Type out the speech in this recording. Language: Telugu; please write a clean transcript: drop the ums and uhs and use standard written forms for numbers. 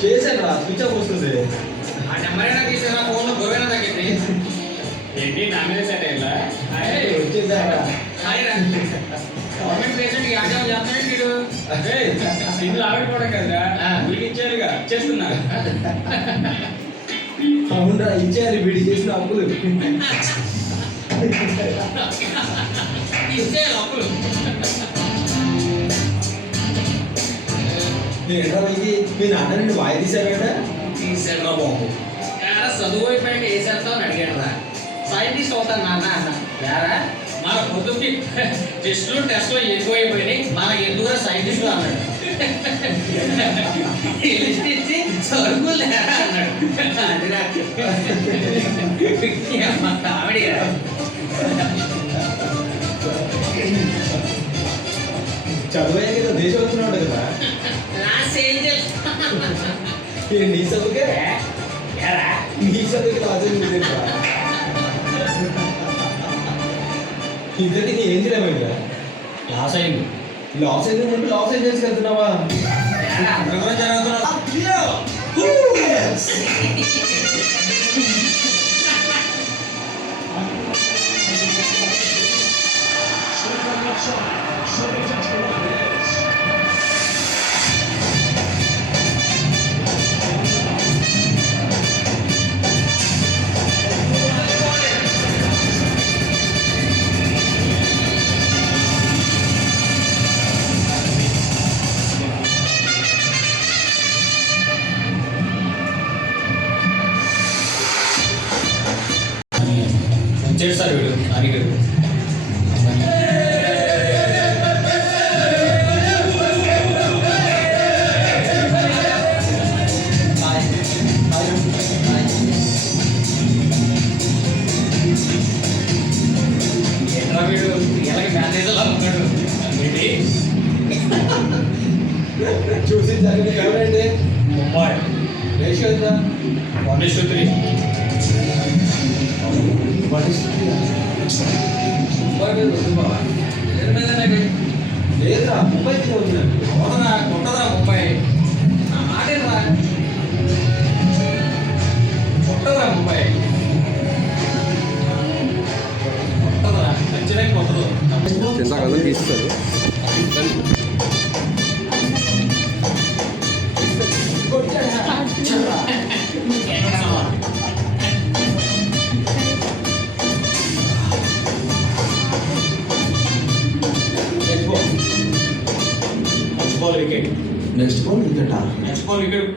చేశాను రా, స్విచ్ ఆఫ్ వస్తుంది. ఆ నెంబర్ అయినా తీసేదా ఫోన్లో గొడవైనా తగ్గింది. ఏంటి నా మీద సెట్ అయ్యా? వచ్చేసారా? గవర్నమెంట్ పేషెంట్ యాజం చేస్తాడు వీడు. ఇందులో ఆవిడకోవడం కదరా, వీడికి ఇచ్చారుగా చేస్తున్నా. అవునరా, ఇచ్చేయాలి వీడి చేసిన అప్పులు. ఇచ్చే అప్పులు. ఏంట్రా ఇది, మీ నాన్న నిన్ను వాయి తీశారంట? తీసాడు రా బాబు. చదువు అయిపోయాక ఏ చేస్తావు అని అడిగాడు రా. సైంటిస్ట్ అవుతాను నాన్న అన్న. యారా మన పొద్దుకి టెస్ట్లో ఎక్కువ అయిపోయినాయి, మన ఎందుకు సైంటిస్ట్ అన్నాడు. లిస్ట్ ఇచ్చి సరుకులు లేరా అన్నాడు. అదిరా కామెడీ కదా. చదువయ్యాక ఏదో దేశం అవుతున్నాడు కదా. లాస్ట్ ఏంజల్ నీ చదువుకే నీ చదువుకి రాజు ఇద్దరికి నీ ఏం చేయలేమైందా? లాస్ అయింది. లాస్ అయింది, లాస్ ఏంజల్స్కి వెళ్తున్నావా? చేస్తారు వీడు అడిగాడు. ఎట్లా వీడు ఎలాగ మేనేజర్లా ఉన్నాడు. చూసి జరిగింది ఎవరండి? ముంబై రేషియో ఎంత? 1:3. ముంబై మీద వద్దు బాబా. లేదురా, ముంబై మీద ఉంది. కొట్టదా ముంబై. నా మాటేరా కొట్టదా ముంబై. కొట్టదా ఖచ్చితంగా కొట్టదు. చింతకాలం తీస్తారు. Next ball wicket. Next ball wicket. Next ball wicket